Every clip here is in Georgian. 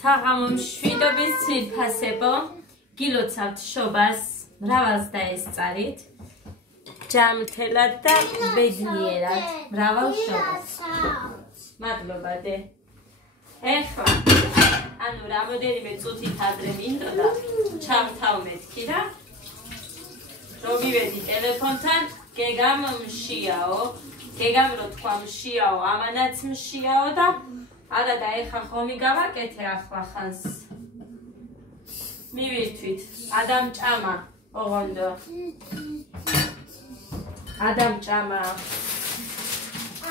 საღამო მშვიდობის ძვირფასებო, გილოცავთ შობას, მრავალს დაესწარით, ჯანმრთელად და ბედნიერად, მრავალ შობას. მადლობა დე. ეხლა, ანუ რამოდენიმე წუთით ადრე მინდოდა, ჩავთავ მეთქი რა. რომ მივედი ტელეფონთან, გეგამ მშიაო, გეგამ რო თქვა მშიაო, ამანაც მშიაო და არა და ეხლა ხომი გავაკეთე ახლახანს. მივირთვით, ადამჭამა, ოღონდო. ადამჭამა,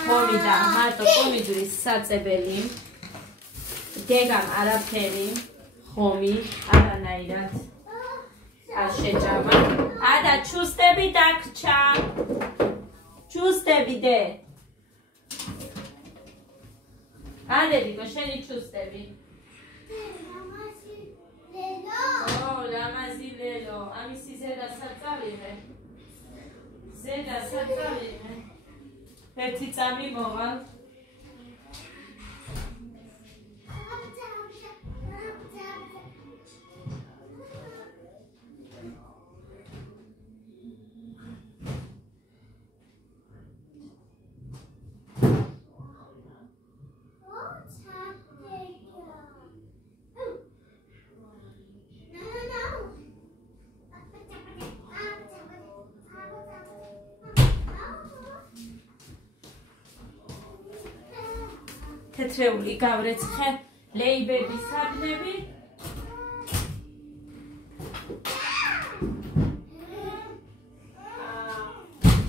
ხომი და მარტო პომიდორის საწებელი. გეგამ არაფერი, ხომი, არანაირად. არ შეჭამა. ადა ჩუსტები დაგრჩა. ჩუსტები დე. ადედიკო შენი ჩუსტები. ლამაზი ლელო. ამისი ზედა საწავიღე. ზედა საწავიღე. ერთი წამი მოვალ. თეთრეული გავრეცხე ლეიბები საბნები.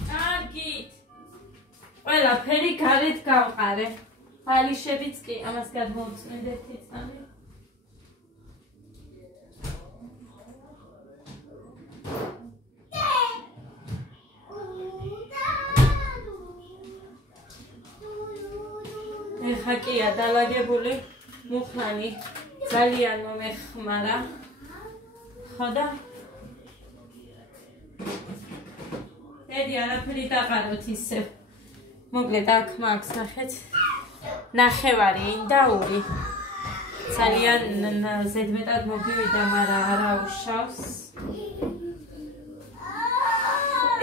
კარგით. ყველაფერი გარეთ გავყარე. ფალიშებიც კი ამას გადმოვწმენთ ერთი წამი. ეხა კია დალაგებული მუხლანი ძალიან მომეხმარა. ხო და? დედი არაფერი დაყაროთ ისევ. მოკლედ აქ მაქვს ნახეთ. ნახევარი ინდაური. ძალიან ზედმეტად მოგივიდა, მაგრამ არა უშავს.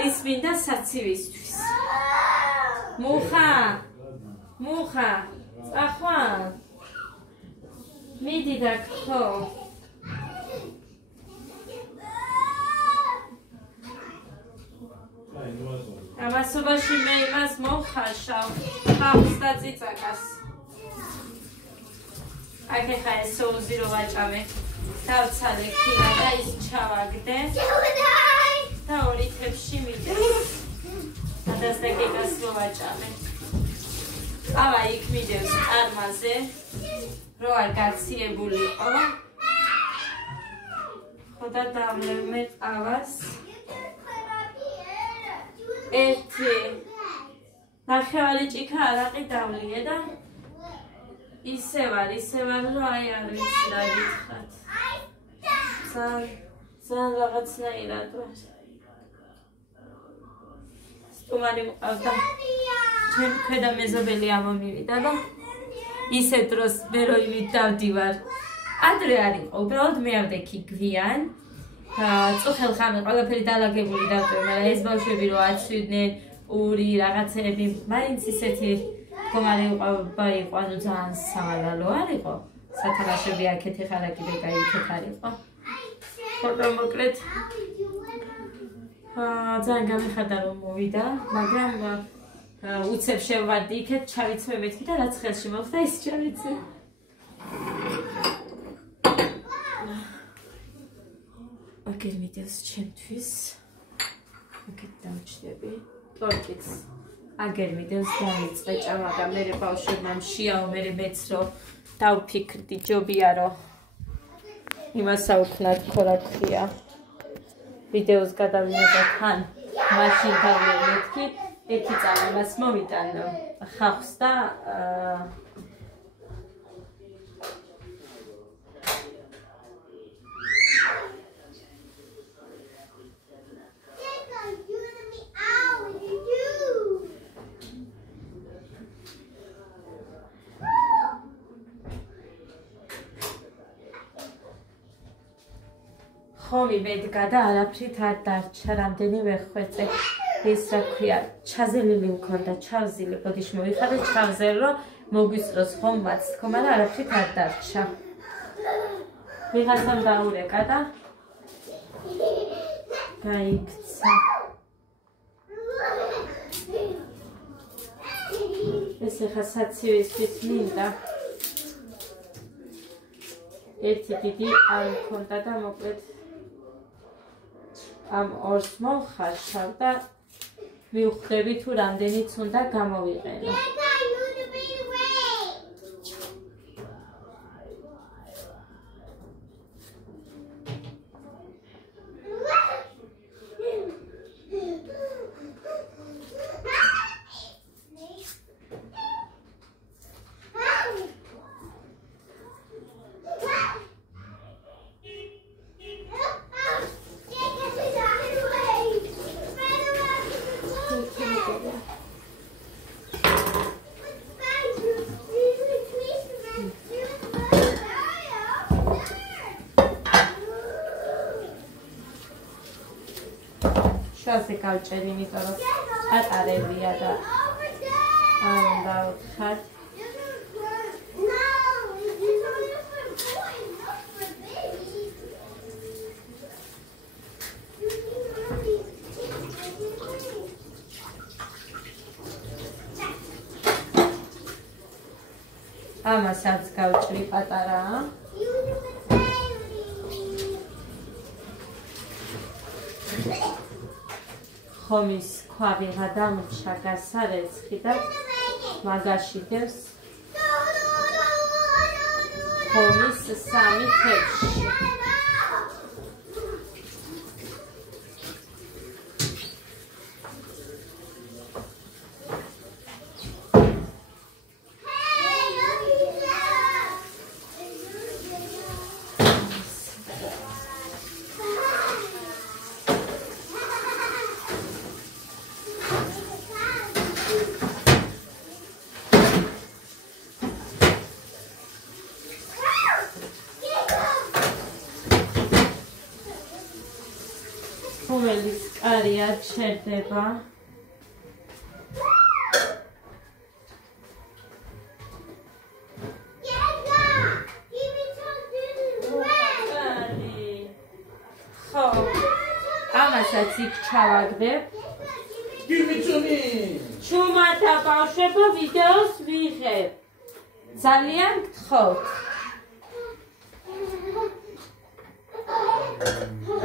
ის მინდა საცივისთვის. მუხა მუხა, წახვა, მიდი და ხო. ამასობაში მე იმას მოვხაშავ, ხავს და წიწაკას. აქ ეხა ეს სოუსი რო ვაჭამე, დავცადე ქინა და ის ჩავაგდე და ორი თებში მიდევს. ადას და გეგას რო ვაჭამე. ავა იქ მიდევს წარმაზე, რო არ გაციებულიყო. ხო და დავლევმე ყავას. ერთი ნახევარი ჭიქა არაყი დავლიე და ისევ არ, რომ აი არ ვიცი რა გითხრათ. ძალიან რაღაცნაირად ვარ. სტუმარი მყავდა. ჩემ ქვედა მეზობელი ამომივიდა და ისე დროს მე რო იმიდავდივარ. ადრე არ იყო, უბრალოდ მე ავდექი გვიან. წუხელ ხამე ყველაფერი დალაგებული დავტოვე, მაგრამ ეს ბავშვები რო აცვიდნენ, ური რაღაცეები, მაინც ისეთი მდგომარეობა იყო, ანუ ძალიან სავალალო არ იყო. სათამაშოები აქეთ ეხარა კიდე კაი იქეთ არ იყო. ხოდა მოკლედ ძალიან გამიხარდა რომ მოვიდა, მაგრამ უცებ შევვარდი იქეთ, ჩავიცმე მეთქი და რაც ხელში მოხდა ის ჩავიცმე. აგერ მიდევს ჩემთვის. აგერ დავჭდები. ტორტიც. აგერ მიდევს დავიწყე ჭამა და მე ბავშვებმა მშიაო, მე მეც რო დავფიქრდი ჯობია რომ იმას აუქნათ რა ქვია. ვიდეოს გადავიღე თან მაშინ დავმეთქი. ერთი წამი მას მოვიტან ხავს და ხომი მედგა და არაფრით არ დარჩა, რამდენიმე ხვეწე ის რა ქვია, ჩაზელილი მქონდა, ჩავზილი, ბოდიში მოიხადე, ჩავზელო, მოგვისწროს ხომ მაც თქო, მაგრამ არაფრით არ დარჩა. ვიღაცამ დაურეკა და გაიქცა. ეს ახლა საცივისთვის მინდა. ერთი დიდი არ მქონდა და მოკლედ ამ ორს მომხარშავ და მივხვდები თუ რამდენიც უნდა გამოვიყენო. შუაზე გავჭერი, იმიტომ რომ ატარებია და არ უნდა ვთხარ. ამასაც გავჭრი პატარაა. ხომის ქვა ვიღა დამრჩა გასარეცხი და მაგაში დევს ხომის 3 თეთრში. რომელიც კარი არ ჩერდება. ხო, ამასაც იქ ჩავაგდებ. ჩუმათა ბავშვებო, ვიდეოს ვიღებ. ძალიან გთხოვთ.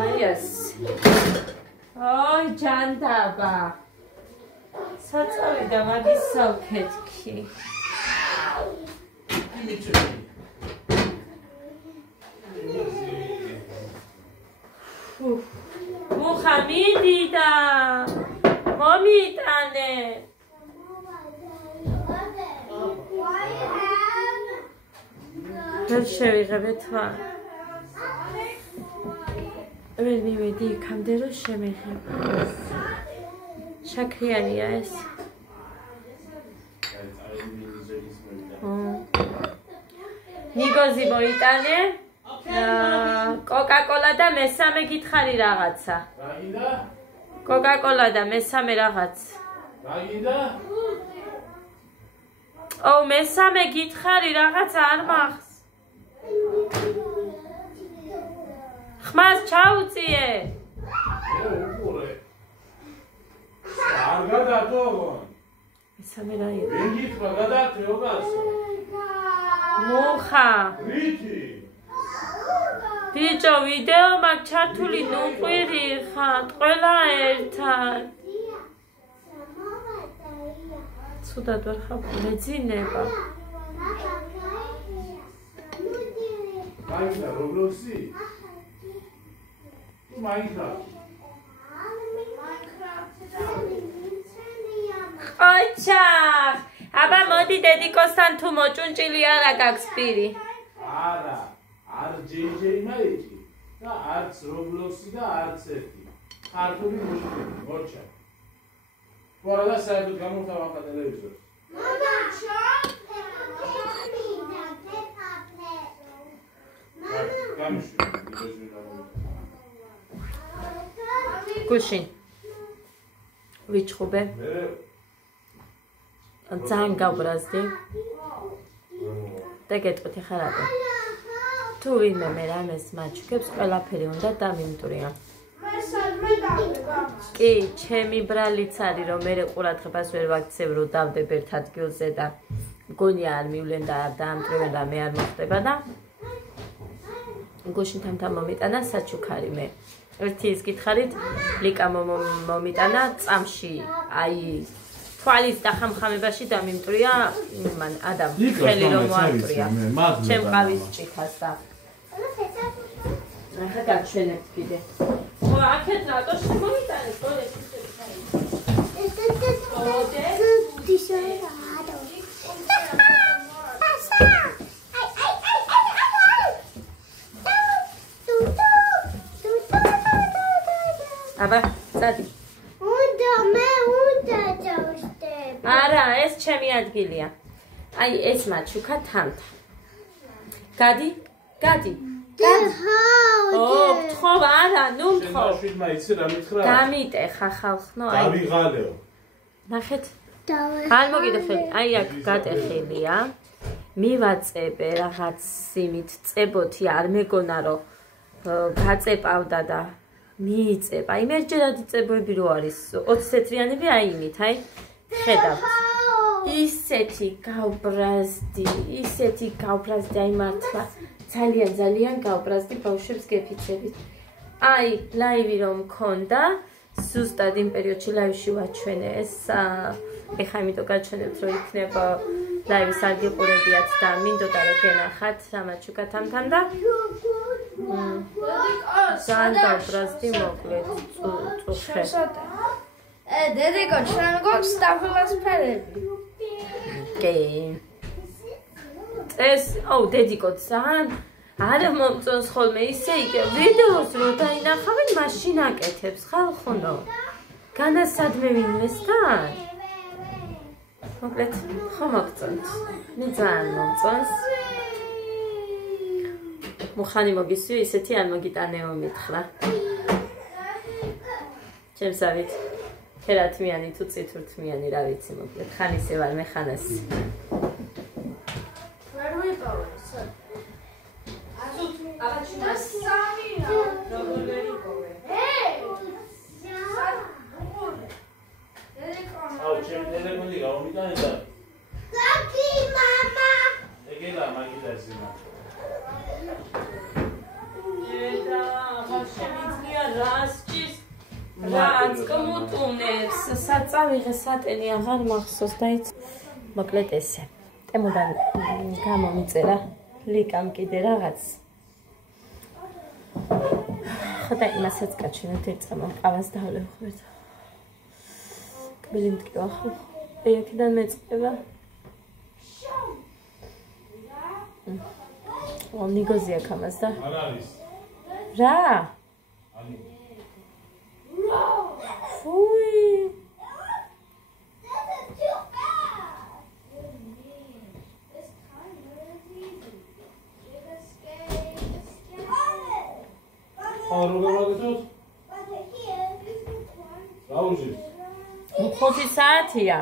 აი ეს. Ой, ჯანდაბა. საწოლიდა მაგის სავქეთქი. მუხა მიდიდა. მომიტანე. ვერ შევიღებეთ ვა. ვერ მივედი იქამდე რომ შემეღება. შაქრიანია ეს. ნიგოზი მოიტანე. კოკა-კოლა და მესამე გითხარი რაღაცა. რა გინდა? კოკა-კოლა და მესამე რაღაც. რა გინდა? ო, მესამე გითხარი რაღაცა არ მახს. ხმას ჩაუწიე. არ გადატო. მესამე რა იყო? მე გითხრა გადატეო გასო. მუხა. რითი? ბიჭო, ვიდეო მაგ ჩართული ნუყვირი ხარ, ყველა ერთად. ცუდად ვერ ხარ მეძინება. მაინდა რობლოქსი? მაინდა. ოჩახ, აბა მოდი დედიკოსთან თუ მოჭუნჭილი არა გაქვს პირი. არა. არ ჯეიჯეი მაიჭი და არც რობლოქსი და არც ერთი. ქართული მუსიკა, მოჩა. თორა და საერთოდ გამოვთავა ტელევიზორს. მამა, გამიშვი, გუშინ ვიჩხუბე ძალიან გავბრაზდი და გეტყვით ხა რატო თუ ვინმე მე რამეს მაჩუქებს ყველაფერი უნდა დამიმტრია კი ჩემი ბრალიც არის რომ მე ყურადღებას ვერ ვაქცევ რომ დავდებ ერთ ადგილზე და მგონია არ მივლენ და არ დაამტრივენ და მე არ მოხდება და გუშინ თამთა მომიტანა საჩუქარი მე ერთი ის გითხარით ლიკა მომიტანა წამში აი თვალის დახამხამებაში დამიმტრია მან ადამ ხელი რომ მოამტრია ჩემ ყავის ჭიქას და ახლა გაჩვენებთ კიდე ხო აქეთ რატო შემომიტანეთ ხო ეს აბა წადი არა ეს ჩემი ადგილია აი ეს მაჩუქა თამთა გადი ო თხოვ არა ნუ თხოვ გამიტეხა ხალხნო აი დავიღალეო ნახეთ არ მოგიდე ხელი აი აქ გატეხილია მივაწებე რაღაც იმით წებოთი არ მეგონა რომ გაწეპავდა და მიიწება აი მერჯერადი წებოები რო არის 20 წელიანები აი იმით აი ხედავთ ისეთი გავბრაზდი აი მართლა ძალიან გავბრაზდი ბავშვებს გეფიცებით აი ლაივი რომ მქონდა ზუსტად იმ პერიოდში ლაივში ვაჩვენე ეს ეხა იმიტომ გაჩვენებთ რომ იქნება ლაივის არ გიყურებიათ და მინდოდა რომ გენახათ სამაჩუკა თამთან და ძალიან გავბრაზდი მოკლედ წუხე დედიკო ჩვენ გვაქვს სტაფილოსფერები კი ეს დედიკო ძალიან არ მომწონს ხოლმე ისე იგე ვიდეოს რო დაინახავენ მაშინ აკეთებს ხალხონო განასადმე ვინმესთან მოკლედ ხო მოგწონთ მე ძალიან მომწონს მუხანი მოგისვი ისეთი არ მოგიტანეო მითხრა ჩემსავით ქერათმიანი თუ წითურთმიანი რა ვიცი მოკლედ ხანისე ვარ მე ხანას ვერ ვიყავი სად აბა სამია როგორ ვერ იყოვე აუ ჩემ ტელეფონი გამომიტანე და ლაკი მამა ეგელა მაგიდაზინა და ხაშემიწია რასჭის რაც კომუტუნებს საწავიღე სატენი აღარ მახსოვს დაიც მოკლედ ესე ტემოდან გამომიწერა ლიკამ კიდე რაღაც ხოდა იმასაც გაჩვენეთ ერთ წამო ყავას დავლევ ხوارთ კბილი მტკივა ხო ექიდან მეწყება ნიგოზია ქამას და არ არის რა ანი ფუი როგორ გაუჟი 5 საათია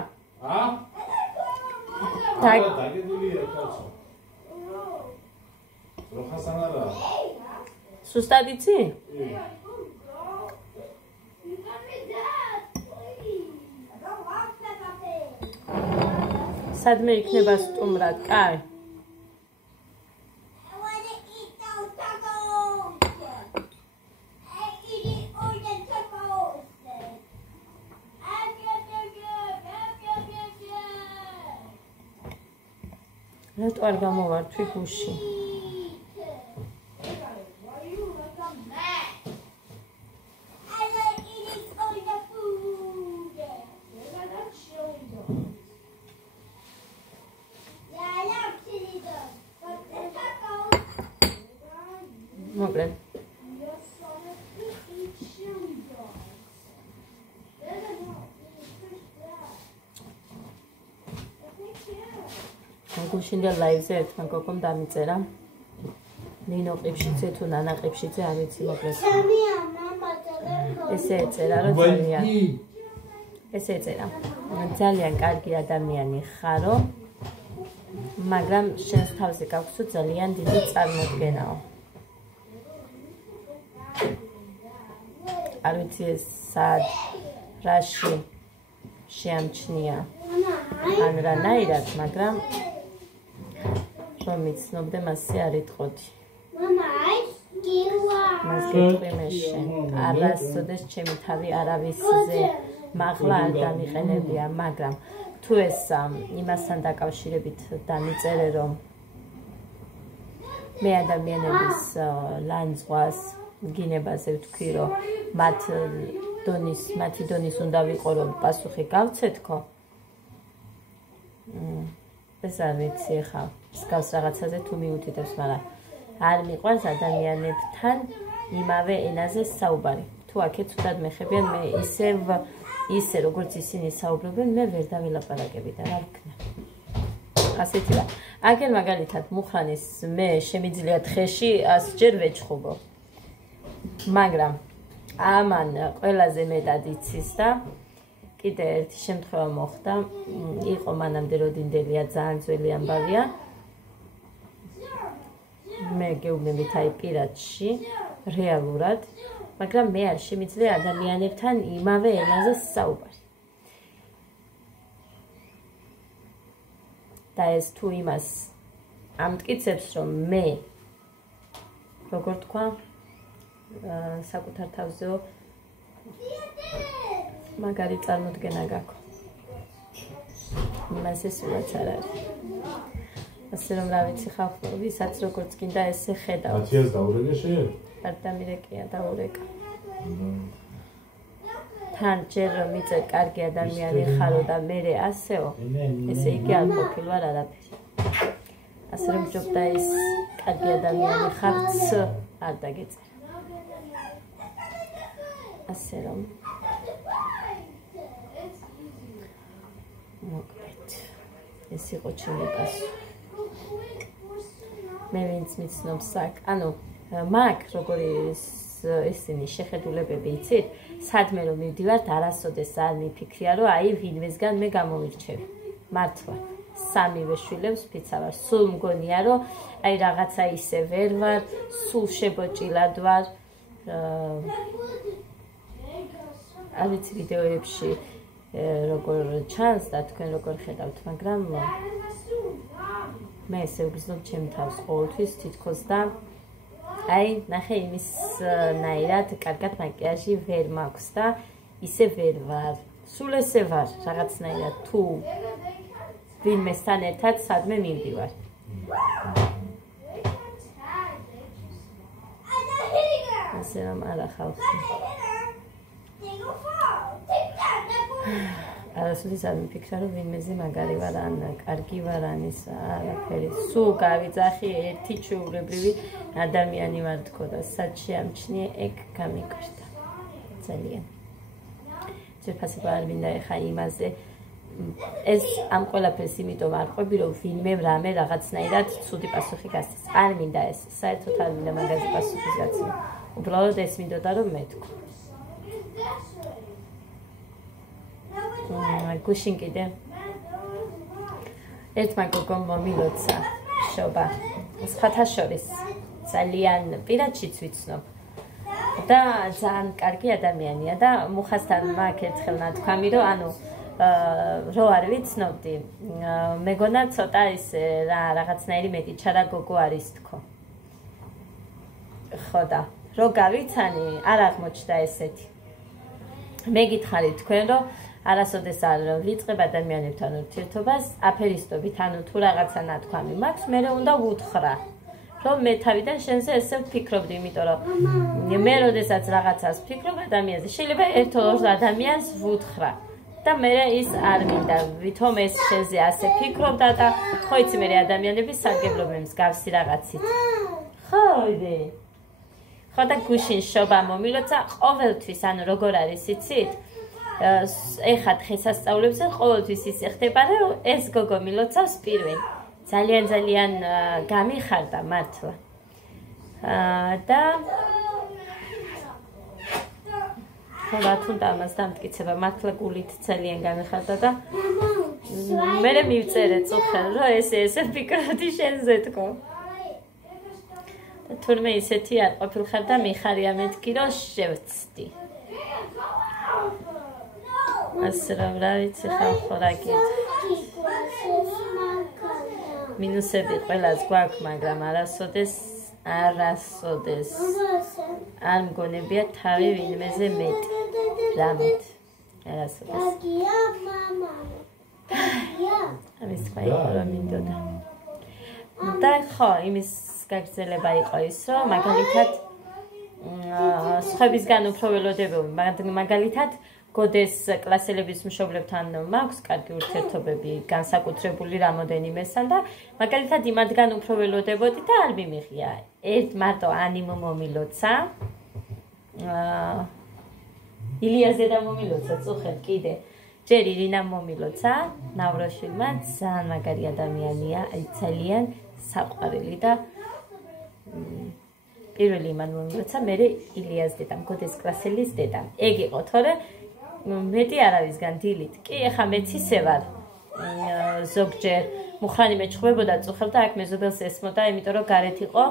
დაგებული კაცო როხასანარა სუსტად იცი? სადმე იქნება სტუმრად, კაი? რატო არ გამოვართვი გუში? მოკლედ გუშინდა ლაივზე ერთმა გოგომ დამიწერა ნინო ყიფშიძე თუ ნანა ყიფშიძე არ ვიცი მოკლედ ესე ეწერა, რომ ძალიან ესე ეწერა. ძალიან კარგი ადამიანი ხარო, მაგრამ შენს თავზე გაქვსო ძალიან დიდი წარმოდგენაო. არ ვიცი ეს სად, რაში შეამჩნია ან რანაირად, მაგრამ რომ იცნობდე მასზე არ იტყოდი. მას გეტყვი მე შენ, არასოდეს ჩემი თავი არავისზე მაღლა არ დამიყენებია, მაგრამ თუ ეს იმასთან დაკავშირებით დამიწერე, რომ მე ადამიანების ლანძღვას გინებაზე ვთქვი, რომ მათი დონის უნდა ვიყო, რომ პასუხი გავცეთქო. ეს არ ვიცი ხა, მსგავს რაღაცაზე თუ მიუთითებს, მაგრამ არ მიყვარს ადამიანებთან იმავე ენაზე საუბარი. თუ აქეთ ცუდად მეხებიან, მე ისე როგორც ისინი საუბრობენ, მე ვერ დავილაპარაკები და რა ვქნა. ასეთი რა. აგერ მაგალითად მუხრანის მე შემიძლია თხეში 100 ჯერ ვეჩხუბო. მაგრამ ამან ყველაზე მეტად იცის და კიდე ერთი შემთხვევა მოხდა, იყო მანამდე როდინდელია, ძალიან ძველი ამბავია. მე გეუბნებით აი პირადში, რეალურად, მაგრამ მე არ შემიძლია ადამიანებთან იმავე ენაზე საუბარი. და ეს თუ იმას ამტკიცებს, რომ მე როგორ თქვა, საკუთარ თავზეო მაგარი წარმოდგენა გაქვს. იმას ეს ულაც არ არის. ასე რომ რა ვიცი ხა, ვისაც როგორც გინდა ესე ხედავ. 10-ს დაურეკე შენ? არ დამირეკია, დაურეკა. თან ჯერ რომ იწერ კარგი ადამიანი ხარო და მე ასეო, ესე იგი არ ყოფილვარ არაფერი. ასე რომ ჯობდა ის კარგი ადამიანი ხარც არ დაგეწერა. ასე რომ მოკლედ ეს იყო ჩემი პასუხი. მე ვინც მიცნობს აქ, ანუ მაგ როგორი ისინი შეხედულებები იცით, სადმე რომ მივდივართ, არასოდეს არ მიფიქრია, რომ აი ვინმესგან მე გამოვირჩევი. მართლა სამივე შვილებს ვფიცავარ, სულ მგონია, რომ აი რაღაცა ისე ვერ ვარ, სულ შებოჭილად ვარ. არ ვიცი ვიდეოებში როგორ ჩანს და თქვენ როგორ ხედავთ, მაგრამ მე ესე ვგრძნობ ჩემ თავს ყოველთვის თითქოს და აი ნახე იმის ნაირად კარგად მაკიაჟი ვერ მაქვს და ისე ვერ ვარ, სულ ესე ვარ რაღაცნაირად თუ ვინმესთან ერთად სადმე მივდივარ. ასე რომ არა ხალხი. არასოდეს არ მიფიქრა, რომ ვინმეზე მაგარი ვარ, ან კარგი ვარ, ან ის არაფერი. სულ გავიძახი ერთი ჩვეულებრივი ადამიანი ვარ თქო და სად შეამჩნიე, ეგ გამიკვირდა. ძალიან. ძირფასება არ მინდა ეხა იმაზე. ეს ამ ყველაფერს იმიტომ არ ყვები, რომ ვინმე რამე რაღაცნაირად ცუდი პასუხი გასცეს. არ მინდა ეს, საერთოდ არ მინდა მაგარი პასუხის გაცემა. უბრალოდ ეს მინდოდა, რომ მეთქვა. გუშინ კიდე ერთმა გოგომ მომილოცა შობა სხვათა შორის ძალიან პირადშიც ვიცნობ და ძალიან კარგი ადამიანია და მუხასთან მაგ ერთხელ ნათქვამი რომ ანუ რო არ ვიცნობდი მეგონა ცოტა ის რაღაცნაირი მეტი ჩარა გოგო არის თქო ხო და რო გავიცანი არ აღმოჩნდა ესეთი მე გითხარით თქვენ რომ არასოდეს არ ვიწყებ ადამიანებთან ურთიერთობას, აფერისტობით, ანუ თუ რაღაცა ნათქვამი მაქვს, მე უნდა ვუთხრა, რომ მე თავიდან შენზე ესე ვფიქრობდი, იმიტომ რომ მე როდესაც რაღაცას ვფიქრობ ადამიანზე, შეიძლება ერთ-ორ ადამიანს ვუთხრა და მე ის არ მინდა, ვითომ ეს შენზე ასე ფიქრობდა და ხო იცი მე ადამიანები სარგებლობენ მსგავსი რაღაცით. ხოდი. ხო და გუშინ შობა მომილოცა ყოველთვის, ანუ როგორ არის იცით? ეხა დღესასწაულებზე ყოველთვის ისე ხდება, რომ ეს გოგო მილოცავს პირველ. ძალიან გამიხარდა მართლა. და ხო რა თუნდა ამას დამტკიცება მართლა გულით ძალიან გამიხარდა და მე მივწერე წუხელ რომ ესე ფიქრობდი შენზე თქო და თურმე ისეთი არ ყოფილხარ და მიხარია მეთქი რომ შევწდი ასე რომ რა ვიცი ხალხო რა გითხარით მინუსები ყველას გვაქვს მაგრამ არასოდეს არ მგონებია თავი ვინმეზე მეტი რამით არასოდეს ამის თქვა იყო რომ მინდოდა და ხო იმის გაგრძელება იყო ის რომ მაგალითად სხვებისგან უფრო ველოდებოდი მაგალითად გოდეს კლასელების მშობლებთან მაქვს კარგი ურთიერთობები განსაკუთრებული რამოდენიმესთან და მაგალითად იმათგან უფრო ველოდებოდი და არ მიმიღია ერთ მარტო ანიმ მომილოცა ილიაზე და მომილოცა წუხეთ კიდე ჯერ ირინა მომილოცა ნავროშვილმა ძალიან მაგარი ადამიანია ძალიან საყვარელი და პირველი იმან მომილოცა მე ილიას დედამ გოდეს კლასელის დედამ ეგ იყო თორე მეტი არავისგან დილით კი ეხა მეც ისე ვარ ზოგჯერ მუხრანი მეჩხუბებოდა წუხელ და აქ მეზობელს ესმოდა იმიტომ რომ გარეთ იყო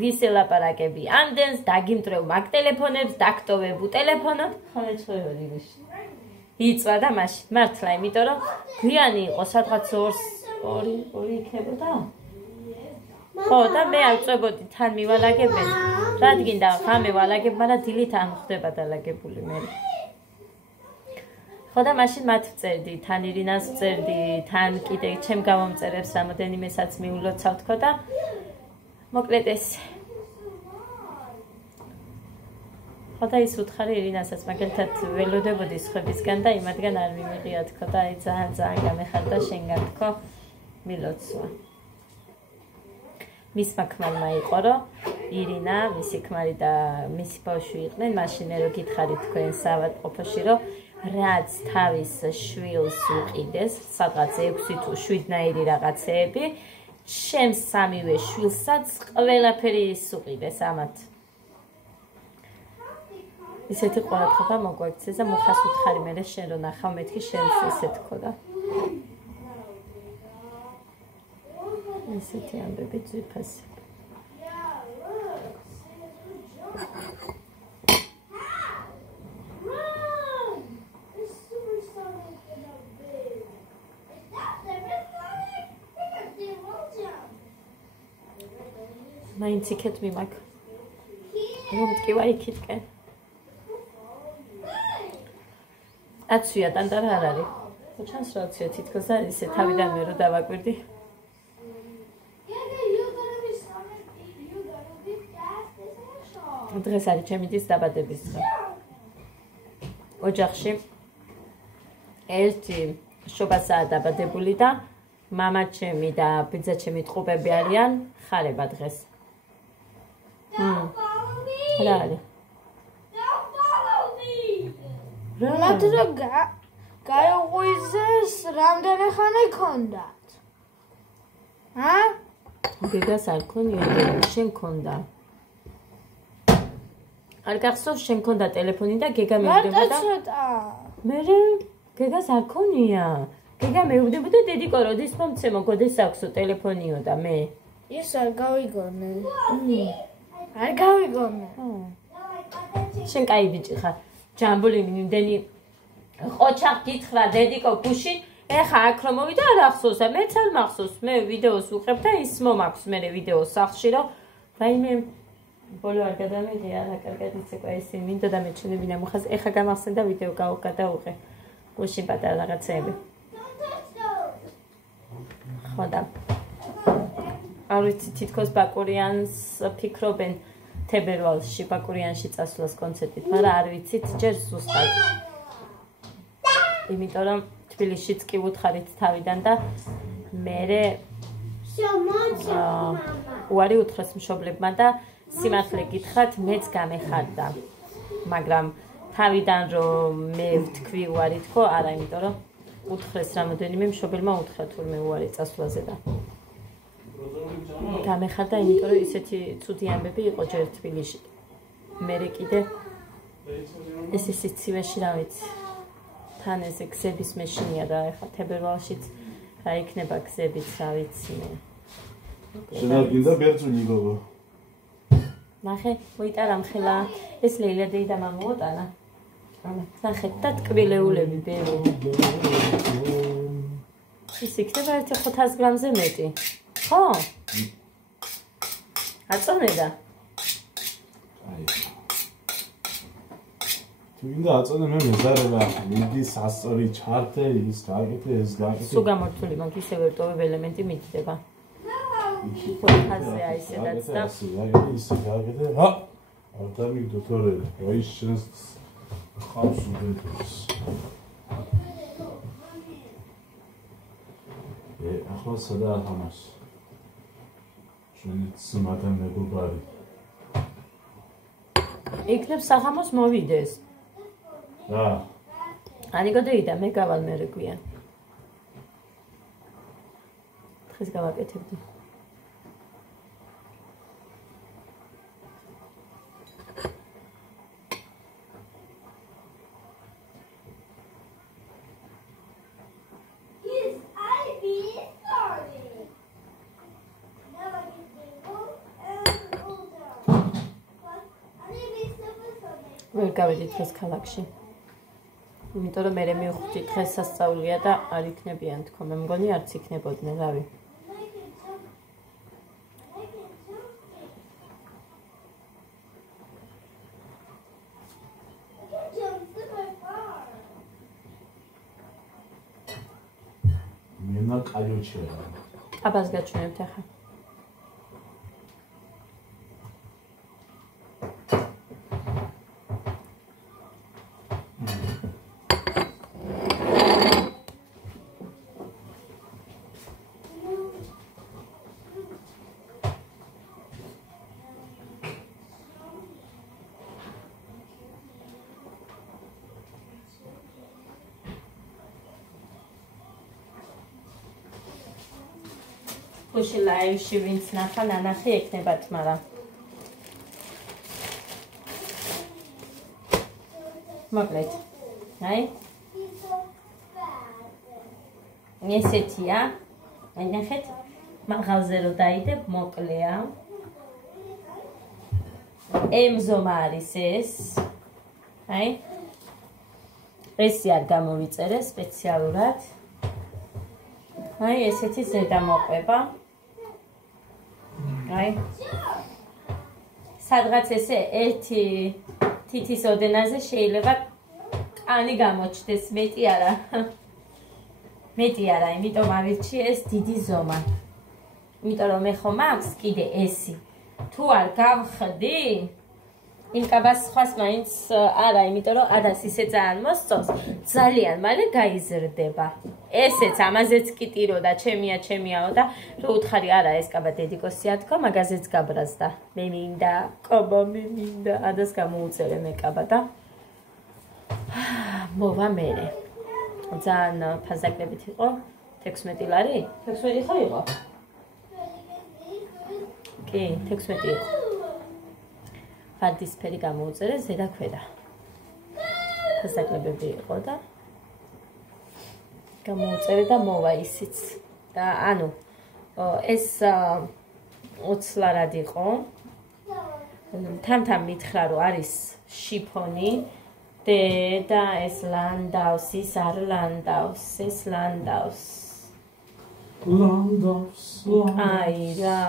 ვის ელაპარაკები ამდენს დაგიმტრევ მაგ ტელეფონებს დაგტოვებ ტელეფონად ხო მეჩხუბებოდი გუშინ იწვა და მაშინ მართლა იმიტომ რომ გვიანი იყო სადღაც 2 იქნებოდა ხო და მე არ წვებოდი თან მივალაგებენ რადგან და ხამე ვალაგებ მაგრამ დილით არ ხდება დალაგებული მე ხო და მაშინ მათ ვწერდი თან ირინას ვწერდი თან კიდე ჩემ გამომწერებს რამოდენიმესაც მიულოცავ თქო და მოკლედ ეს ხო და ის უთხარი ირინასაც მაგალითად ველოდებოდი სხვებისგან და იმათგან არ მიმიღია თქო და აი ძალიან გამეხარდა შენგან თქო მილოცვა მისმა ქმარმა იყო რომ ირინა მისი ქმარი და მისი ბავშვი იყვნენ მაშინ რომ გითხარით თქვენ საავადმყოფოში რომ რაც თავის შვილს უყიდეს სადღაც 6 თუ 7-ნაირი რაღაცეები ჩემს სამივე შვილსაც ყველაფერი ის უყიდეს ამათ ისეთი ყურადღება მოგვექცეს და მოხას უთხარი მე შენ რო ნახავ მეთქი შენს ესე თქო და ისეთი ამბები ძვირფასი მაინც იქეთ მიმაქ რომ ტკივა იქითკენ აცვია ტანტარა არ არის ხო ჩანს რა აცვია თითქოს არის ისე თავიდანვე რომ დავაკვირდი დღეს არის ჩემი დის დაბადების დღე ოჯახში ერთი შობასაა დაბადებული და მამა ჩემი და ბიძა ჩემი ტყუპები არიან ხარება დღეს რა არის მათ რა გაიღვიზეს რამდენი ხანი ქონდათ გეგას არ ქონია შენ ქონდა არ გახსოვს შენ ქონდა ტელეფონი და გეგა მეუბნებოდა მე გეგას არ ქონია გეგა მეუბნებოდა დედიკო როდის მომცემო გოდეს აქვსო ტელეფონიო და მე ის არ გავიგონე არ გავიგონე შენ კაი ბიჭი ხარ ჯამბული იმდენი ყოჩახ გითხრა დედიკო გუშინ ეხა აქ რომ მოვიდა არ ახსოვს და მეც არ მახსოვს მე ვიდეოს უყებ და ის მომაქვს მე ვიდეოს სახლში რომ რაიმე ბოლო არ გადამიღია რა კარგად იცეკვა ეს მინდოდა მე ჩვენებინა მოხას ეხა გამახსენდა ვიდეო გადაუყე გუშინ პატარა რაღაცეები ხო და არ ვიცი თითქოს ბაკურიანს ფიქრობენ თებერვალში ბაკურიანში წასვლას კონცერტით მაგრამ არ ვიცით ჯერ ზუსტად იმიტომ რომ თბილისშიც კი ვუთხარით თავიდან და მე უარი უთხრეს მშობლებმა და სიმართლე გითხრათ მეც გამეხარდა მაგრამ თავიდან რომ მე ვთქვი უარი თქო არა იმიტომ რომ უთხრეს რამოდენიმე მშობელმა უთხრა თურმე უარი წასვლაზე და გამეხარდა იმიტომ რომ ისეთი ცუდი ამბები იყო ჯერ თბილისში მე კიდე ეს ისიც ცივეში რა ვიცი. თან ესე გზების მეშინია და ეხლა თებერვალშიც რა იქნება გზებიც რა ვიცი მე. შენაგინდა ბერძუნი გოგო. ნახე, მოიტარა მხელა. ეს ლეილა დეიდა მომოტანა. ნახე და ტკბილეულები ბერო. ის იქნება 500 გრამზე მეტი. ხო? აწონედა. აი. თუ ინდა აწონე მე მეზარე რა. მიდი სასწორი ჩარტე ის გააკეთე ეს გააკეთე. სულ გამორთული მაგ ისე ვერტოვებ ელემენტი მითდება. ხაზე აი სადაც და ისე გააკეთე. ჰა. ავდამი დოქტორე. აი შენს ხავს უდეთს. ახლა სადა ახამას. შენიც მადამ მეგობარი. იქნებ სახამოს მოვიდეს. რა. ანიგო დეიდა მე გავალ მე რეგვია. დღეს გავაკეთებდი. ვერ გავედით დღეს ქალაქში. იმიტომ რომ მე მივხვდი დღეს სასწაულია და არ იქნებიან თქო. მე მგონი არც იქნებოდნენ, რავი. მენა კალიოჩია. აბას გაჩვენებთ ახლა. ხუში ლაივში ვინც ნახა ნანახი ეკნებათ, მაგრამ მოკლედ. აი ესეთია. აი ნახეთ, მაღალზე რო დაიდებ, მოკლეა. ემზომა არის ეს. აი ესე არ გამოვიწერე სპეციალურად. აი ესეთი ზედა მოყვება. აი სადღაც ესე ერთი თითის ოდენაზე შეიძლება კანი გამოჩდეს, მეტი არა. მეტი არა, იმიტომ ავირჩიე ეს დიდი ზომა. იმიტომ რომ მე ხომ აქვს კიდე ესი. თუ არ გავხდი, იმ კაბას სხვას მაინც არა, იმიტომ რომ ადას ისე ძალიან მოსწონს, ძალიან მალე გაიზრდება. ესეც ამაზეც კი ტირო და ჩემიაო და რო უთხარი არა ეს კაბა დედიკოსია თქო, მაგაზეც გაბრაზდა. მე მინდა, კაბა მე მინდა, ადას გამოუწერე მე კაბა და მოვა მერე. ძალიან ფაზაკლებით იყო 16 ლარი? 16 ხო იყო? კი, 16 იყო. ვარდისფერი გამოუწერე ზედა ქვედა. ფაზაკლებები იყო და გამოუწერე და მოვა ისიც. და ანუ ეს 20 ლარად იყო. თან მითხრა რომ არის შიფონი და ეს ლანდავს, ის არ ლანდავს, ეს ლანდავს. ლანდავს. აი რა.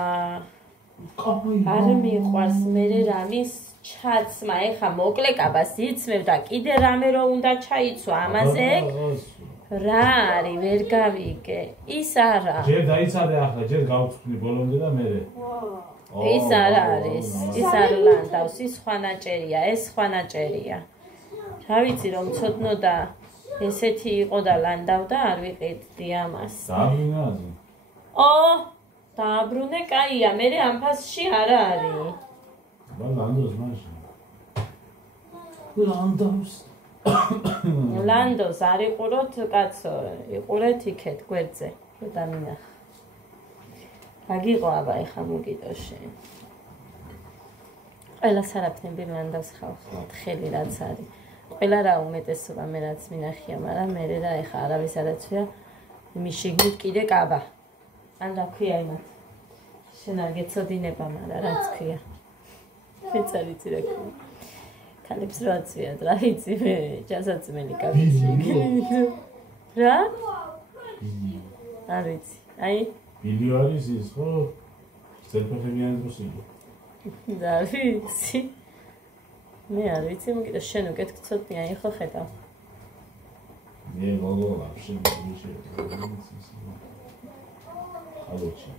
არ მიყვარს მე რამის ჩაცმა, ეხა მოკლე კაბას იცმევ და კიდე რამე რო უნდა ჩაიცვა ამაზე რა არის, ვერ გავიგე. ის არა. ჯერ დაიცადე ახლა, ჯერ გავწვდი ბოლომდე და მერე. ის არ არის, ის არ ლანდავს, ის ხვანაჭერია, ეს ხვანაჭერია. რა ვიცი რომ ცოდნო და ესეთი იყო და ლანდავდა, არ ვიყიდდი ამას. დაბრუნაზე. დააბრუნე, კაია, მე ამ ფასში არ არის. ლანდოს მაშინ. ლანდოს. ლანდოს არ იყუროთ, კაცო, იყურეთ იქეთ გვერდზე, რომ დამინახა. რაგიყო აბა ეხა მოგიტოში. ყველა სარაფნები მანდავს ხალხად, ხელი რაც არის. ყველა რა უმეტესობა მე რაც მინახია, მაგრამ მე რა ეხა არავის არაცვია. იმის შიგნით კიდე კაბა. ან რა ქვია იმათ. შენ არ გეცოდინება, მაგრამ რაც ქვია. მეც არ იცი რა ქვია. ქალებს რა აცვიათ, რა იცი მე, ჯასაცმელი კაბიში. რა? არ ვიცი. აი, ბილი არის ის, ხო? სერფეხებიანი დროს იყო. და ვიცი. მე არ ვიცი, მოკიდა შენ უკეთ გწოდნია, ხო ხედავ. მე მოგოლა, შენ მიშე. ალოჩი.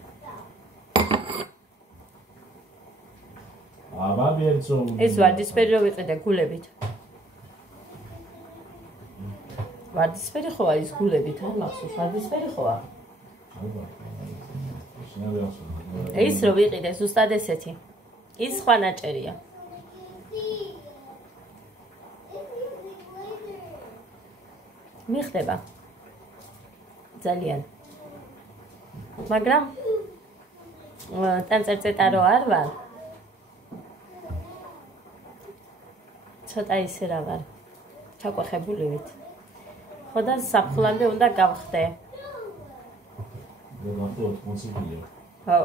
აბა ბერცო. ეს ვარდისფერი რო ვიყიდე გულებით. ვარდისფერი ხო არის გულებით, ან მახსოვს ვარდისფერი ხოა? ის რო ვიყიდე ზუსტად ესეთი. ის სხვა ნაჭერია. მიხდება. ძალიან. მაგრამ ტანწერწეტა რო არ ვარ. ცოტა ისე რა ვარ. ჩაკვეხებულივით. ხო და საფხლამდე უნდა გავხდე. ხო.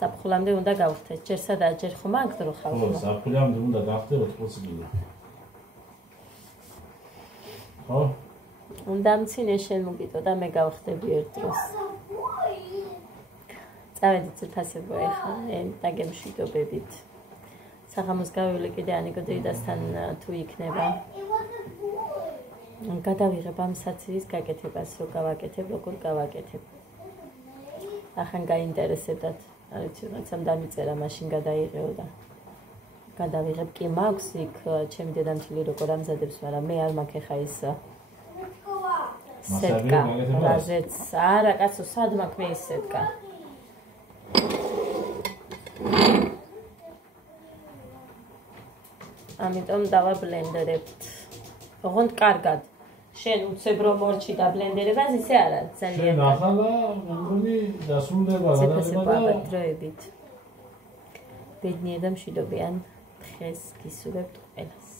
საფხლამდე უნდა გავხდე. ჯერ სადაა ჯერ ხომ აქ დრო ხალხო. ხო, საფხლამდე უნდა გავხდე 80 კილო. ხო? უნდა მცინე შენ მოგიტო და მე გავხდები ერთ დროს. წავედი ციფასებო ეხლა, დაგემშვიდობებით. საღამოს გავივლე კიდე ანიკო დედასთან თუ იქნება. გადავიღებ ამ საცივის გაკეთებას, რო გავაკეთებ, როგორ გავაკეთებ. ახან გაინტერესებდათ, არ ვიცი, რაცამ დამიწერა, მაშინ გადაიღეო და გადავიღებ კი მაქვს იქ ჩემი დედამთილი როგორ ამზადებს, მაგრამ მე არ მაქვს ხა ის სეტკა, რაზეც არა, კაცო, სად მაქვს მე ის სეტკა? ამიტომ დავაბლენდერებთ. ოღონდ კარგად. შენ უცებ რომ მორჩი და ბლენდერებას ისე არა, ძალიან. შენ ახლა მეგონი დასრულდება გადადება დროებით. ბედნიერ და მშვიდობიან დღეს გისურვებთ ყველას.